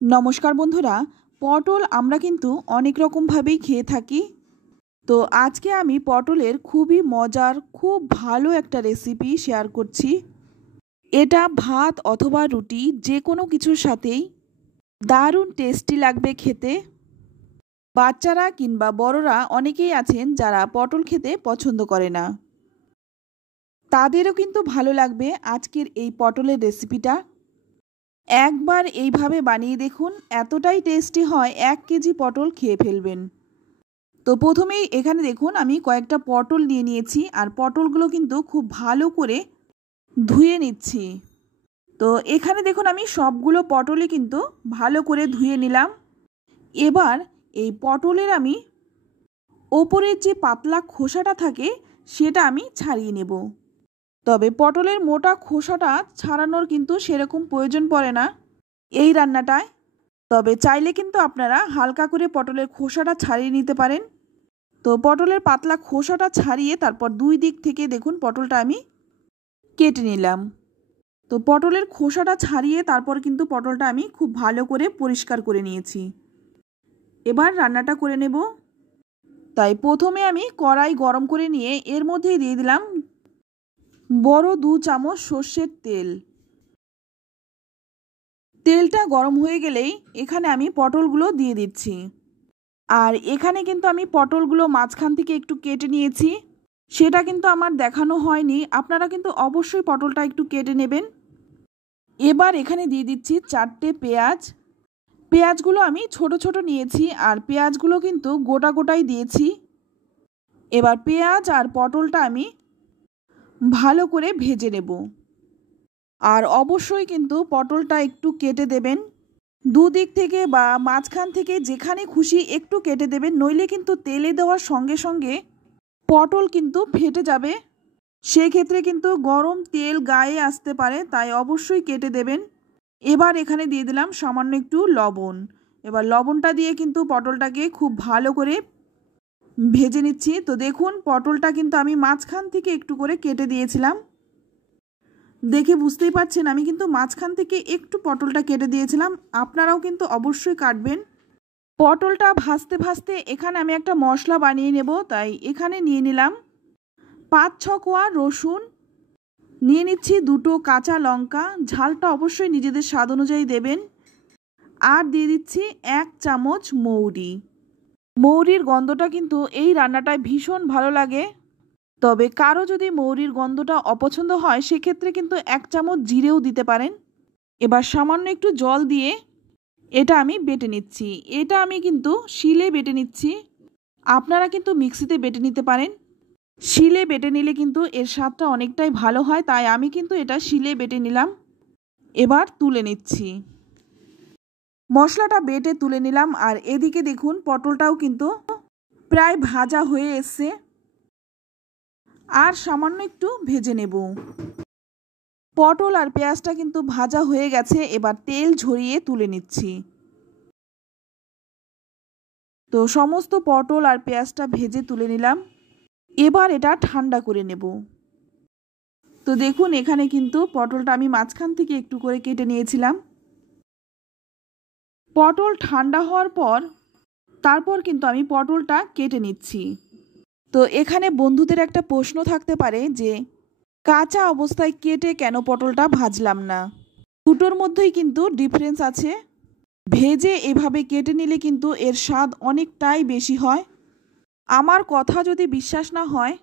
নমস্কার বন্ধুরা, পটল আমরা কিন্তু অনেক রকমভাবেই খেয়ে থাকি। তো আজকে আমি পটলের খুবই মজার, খুব ভালো একটা রেসিপি শেয়ার করছি। এটা ভাত অথবা রুটি যে কোনো কিছুর সাথেই দারুণ টেস্টি লাগবে খেতে। বাচ্চারা কিংবা বড়রা অনেকেই আছেন যারা পটল খেতে পছন্দ করে না, তাদেরও কিন্তু ভালো লাগবে আজকের এই পটলের রেসিপিটা। একবার এইভাবে বানিয়ে দেখুন, এতটাই টেস্টি হয়, 1 কেজি পটল খেয়ে ফেলবেন। তো প্রথমেই এখানে দেখুন আমি কয়েকটা পটল নিয়ে নিয়েছি, আর পটলগুলো কিন্তু খুব ভালো করে ধুয়ে নিচ্ছি। তো এখানে দেখুন আমি সবগুলো পটলই কিন্তু ভালো করে ধুয়ে নিলাম। এবার এই পটলের আমি ওপরের যে পাতলা খোসাটা থাকে সেটা আমি ছাড়িয়ে নেব। তবে পটলের মোটা খোসাটা ছাড়ানোর কিন্তু সেরকম প্রয়োজন পড়ে না এই রান্নাটায়। তবে চাইলে কিন্তু আপনারা হালকা করে পটলের খোসাটা ছাড়িয়ে নিতে পারেন। তো পটলের পাতলা খোসাটা ছাড়িয়ে তারপর দুই দিক থেকে দেখুন পটলটা আমি কেটে নিলাম। তো পটলের খোসাটা ছাড়িয়ে তারপর কিন্তু পটলটা আমি খুব ভালো করে পরিষ্কার করে নিয়েছি। এবার রান্নাটা করে নেব। তাই প্রথমে আমি কড়াই গরম করে নিয়ে এর মধ্যে দিয়ে দিলাম বড় 2 চামচ সর্ষের তেল। তেলটা গরম হয়ে গেলেই এখানে আমি পটলগুলো দিয়ে দিচ্ছি। আর এখানে কিন্তু আমি পটলগুলো মাঝখান থেকে একটু কেটে নিয়েছি, সেটা কিন্তু আমার দেখানো হয়নি। আপনারা কিন্তু অবশ্যই পটলটা একটু কেটে নেবেন। এবার এখানে দিয়ে দিচ্ছি 4টে পেঁয়াজ। পেঁয়াজগুলো আমি ছোট ছোট নিয়েছি, আর পেঁয়াজগুলো কিন্তু গোটা গোটাই দিয়েছি। এবার পেঁয়াজ আর পটলটা আমি ভালো করে ভেজে নেব। আর অবশ্যই কিন্তু পটলটা একটু কেটে দেবেন, দুদিক থেকে বা মাঝখান থেকে যেখানে খুশি একটু কেটে দেবেন, নইলে কিন্তু তেলে দেওয়ার সঙ্গে সঙ্গে পটল কিন্তু ফেটে যাবে। সেক্ষেত্রে কিন্তু গরম তেল গায়ে আসতে পারে, তাই অবশ্যই কেটে দেবেন। এবার এখানে দিয়ে দিলাম সামান্য একটু লবণ। এবার লবণটা দিয়ে কিন্তু পটলটাকে খুব ভালো করে ভেজে নিচ্ছি। তো দেখুন পটলটা কিন্তু আমি মাঝখান থেকে একটু করে কেটে দিয়েছিলাম, দেখে বুঝতেই পারছেন আমি কিন্তু মাঝখান থেকে একটু পটলটা কেটে দিয়েছিলাম। আপনারাও কিন্তু অবশ্যই কাটবেন। পটলটা ভাজতে ভাজতে এখানে আমি একটা মশলা বানিয়ে নেব, তাই এখানে নিয়ে নিলাম 5-6 কোয়া রসুন, নিয়ে নিচ্ছি 2টো কাঁচা লঙ্কা, ঝালটা অবশ্যই নিজেদের স্বাদ অনুযায়ী দেবেন। আর দিয়ে দিচ্ছি 1 চামচ মৌরি। মৌরির গন্ধটা কিন্তু এই রান্নাটায় ভীষণ ভালো লাগে। তবে কারো যদি মৌরির গন্ধটা অপছন্দ হয় সেক্ষেত্রে কিন্তু 1 চামচ জিরেও দিতে পারেন। এবার সামান্য একটু জল দিয়ে এটা আমি বেটে নিচ্ছি। এটা আমি কিন্তু শিলে বেটে নিচ্ছি, আপনারা কিন্তু মিক্সিতে বেটে নিতে পারেন। শিলে বেটে নিলে কিন্তু এর স্বাদটা অনেকটাই ভালো হয়, তাই আমি কিন্তু এটা শিলে বেটে নিলাম। এবার তুলে নিচ্ছি, মশলাটা বেটে তুলে নিলাম। আর এদিকে দেখুন পটলটাও কিন্তু প্রায় ভাজা হয়ে এসছে, আর সামান্য একটু ভেজে নেব। পটল আর পেঁয়াজটা কিন্তু ভাজা হয়ে গেছে, এবার তেল ঝরিয়ে তুলে নিচ্ছি। তো সমস্ত পটল আর পেঁয়াজটা ভেজে তুলে নিলাম। এবার এটা ঠান্ডা করে নেব। তো দেখুন এখানে কিন্তু পটলটা আমি মাঝখান থেকে একটু করে কেটে নিয়েছিলাম। পটল ঠান্ডা হওয়ার পর তারপর কিন্তু আমি পটলটা কেটে নিচ্ছি। তো এখানে বন্ধুদের একটা প্রশ্ন থাকতে পারে যে কাঁচা অবস্থায় কেটে কেন পটলটা ভাজলাম না। দুটোর মধ্যেই কিন্তু ডিফারেন্স আছে। ভেজে এভাবে কেটে নিলে কিন্তু এর স্বাদ অনেকটাই বেশি হয়। আমার কথা যদি বিশ্বাস না হয়,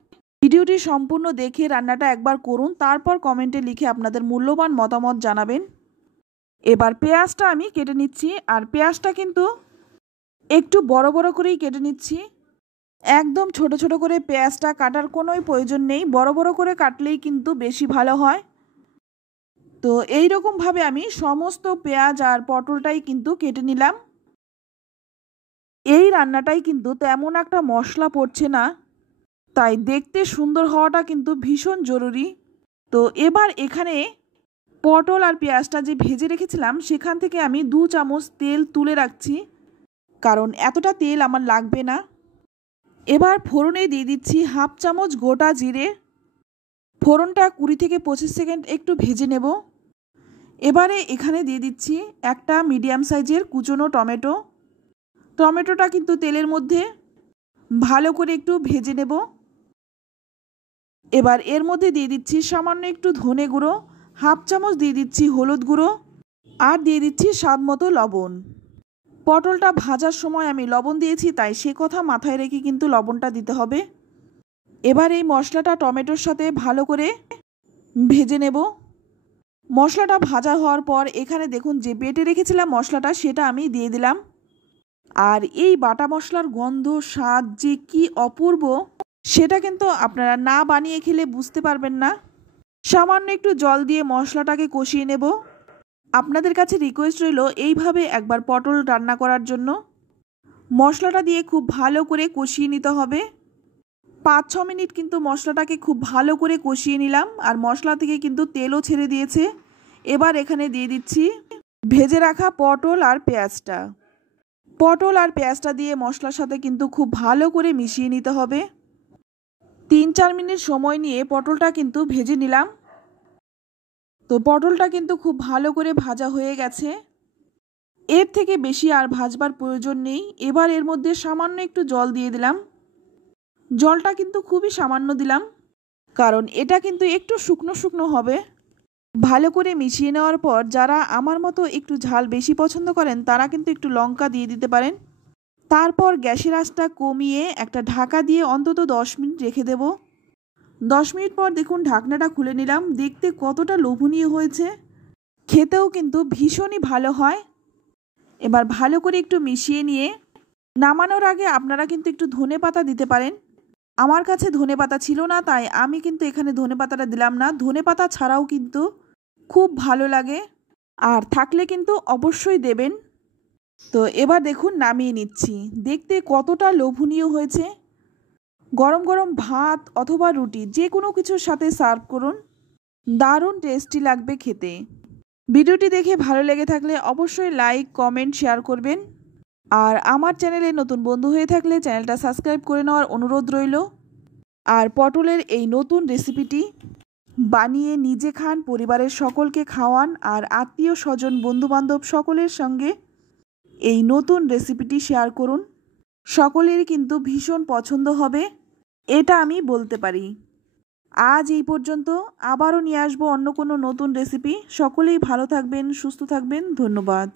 ভিডিওটি সম্পূর্ণ দেখে রান্নাটা একবার করুন, তারপর কমেন্টে লিখে আপনাদের মূল্যবান মতামত জানাবেন। এবার পেঁয়াজটা আমি কেটে নিচ্ছি, আর পেঁয়াজটা কিন্তু একটু বড় বড় করেই কেটে নিচ্ছি। একদম ছোট ছোট করে পেঁয়াজটা কাটার কোনোই প্রয়োজন নেই, বড় বড় করে কাটলেই কিন্তু বেশি ভালো হয়। তো এই রকমভাবে আমি সমস্ত পেঁয়াজ আর পটলটাই কিন্তু কেটে নিলাম। এই রান্নাটাই কিন্তু তেমন একটা মশলা পড়ছে না, তাই দেখতে সুন্দর হওয়াটা কিন্তু ভীষণ জরুরি। তো এবার এখানে পটল আর পেঁয়াজটা যে ভেজে রেখেছিলাম সেখান থেকে আমি 2 চামচ তেল তুলে রাখছি, কারণ এতটা তেল আমার লাগবে না। এবার ফোড়নে দিয়ে দিচ্ছি 1/2 চামচ গোটা জিরে। ফোড়নটা 20 থেকে 25 সেকেন্ড একটু ভেজে নেব। এবারে এখানে দিয়ে দিচ্ছি একটা মিডিয়াম সাইজের কুচনো টমেটো। টমেটোটা কিন্তু তেলের মধ্যে ভালো করে একটু ভেজে নেব। এবার এর মধ্যে দিয়ে দিচ্ছি সামান্য একটু ধনে গুঁড়ো, হাফ চামচ দিয়ে দিচ্ছি হলুদ গুঁড়ো, আর দিয়ে দিচ্ছি স্বাদ মতো লবণ। পটলটা ভাজার সময় আমি লবণ দিয়েছি, তাই সে কথা মাথায় রেখে কিন্তু লবণটা দিতে হবে। এবার এই মশলাটা টমেটোর সাথে ভালো করে ভেজে নেব। মশলাটা ভাজা হওয়ার পর এখানে দেখুন যে বেটে রেখেছিলাম মশলাটা, সেটা আমি দিয়ে দিলাম। আর এই বাটা মশলার গন্ধ স্বাদ যে কি অপূর্ব, সেটা কিন্তু আপনারা না বানিয়ে খেলে বুঝতে পারবেন না। সামান্য একটু জল দিয়ে মশলাটাকে কষিয়ে নেব। আপনাদের কাছে রিকোয়েস্ট রইল এইভাবে একবার পটল রান্না করার জন্য। মশলাটা দিয়ে খুব ভালো করে কষিয়ে নিতে হবে। 5-6 মিনিট কিন্তু মশলাটাকে খুব ভালো করে কষিয়ে নিলাম, আর মশলা থেকে কিন্তু তেলও ছেড়ে দিয়েছে। এবার এখানে দিয়ে দিচ্ছি ভেজে রাখা পটল আর পেঁয়াজটা। পটল আর পেঁয়াজটা দিয়ে মশলার সাথে কিন্তু খুব ভালো করে মিশিয়ে নিতে হবে। 3-4 মিনিট সময় নিয়ে পটলটা কিন্তু ভেজে নিলাম। তো পটলটা কিন্তু খুব ভালো করে ভাজা হয়ে গেছে। এর থেকে বেশি আর ভাজবার প্রয়োজন নেই। এবার এর মধ্যে সামান্য একটু জল দিয়ে দিলাম। জলটা কিন্তু খুবই সামান্য দিলাম, কারণ এটা কিন্তু একটু শুকনো শুকনো হবে। ভালো করে মিশিয়ে নেওয়ার পর যারা আমার মতো একটু ঝাল বেশি পছন্দ করেন তারা কিন্তু একটু লঙ্কা দিয়ে দিতে পারেন। তারপর গ্যাসের আঁচটা কমিয়ে একটা ঢাকা দিয়ে অন্তত 10 মিনিট রেখে দেব। 10 মিনিট পর দেখুন ঢাকনাটা খুলে নিলাম। দেখতে কতটা লোভনীয় হয়েছে, খেতেও কিন্তু ভীষণই ভালো হয়। এবার ভালো করে একটু মিশিয়ে নিয়ে নামানোর আগে আপনারা কিন্তু একটু ধনেপাতা দিতে পারেন। আমার কাছে ধনেপাতা ছিল না, তাই আমি কিন্তু এখানে ধনেপাতাটা দিলাম না। ধনেপাতা ছাড়াও কিন্তু খুব ভালো লাগে, আর থাকলে কিন্তু অবশ্যই দেবেন। তো এবার দেখুন নামিয়ে নিচ্ছি। দেখতে কতটা লোভনীয় হয়েছে। গরম গরম ভাত অথবা রুটি যে কোনো কিছুর সাথে সার্ভ করুন, দারুণ টেস্টি লাগবে খেতে। ভিডিওটি দেখে ভালো লেগে থাকলে অবশ্যই লাইক, কমেন্ট, শেয়ার করবেন। আর আমার চ্যানেলে নতুন বন্ধু হয়ে থাকলে চ্যানেলটা সাবস্ক্রাইব করে নেওয়ার অনুরোধ রইল। আর পটলের এই নতুন রেসিপিটি বানিয়ে নিজে খান, পরিবারের সকলকে খাওয়ান, আর আত্মীয় স্বজন বন্ধুবান্ধব সকলের সঙ্গে এই নতুন রেসিপিটি শেয়ার করুন। সকলেরই কিন্তু ভীষণ পছন্দ হবে, এটা আমি বলতে পারি। আজ এই পর্যন্ত, আবারও নিয়ে আসবো অন্য কোনো নতুন রেসিপি। সকলেই ভালো থাকবেন, সুস্থ থাকবেন। ধন্যবাদ।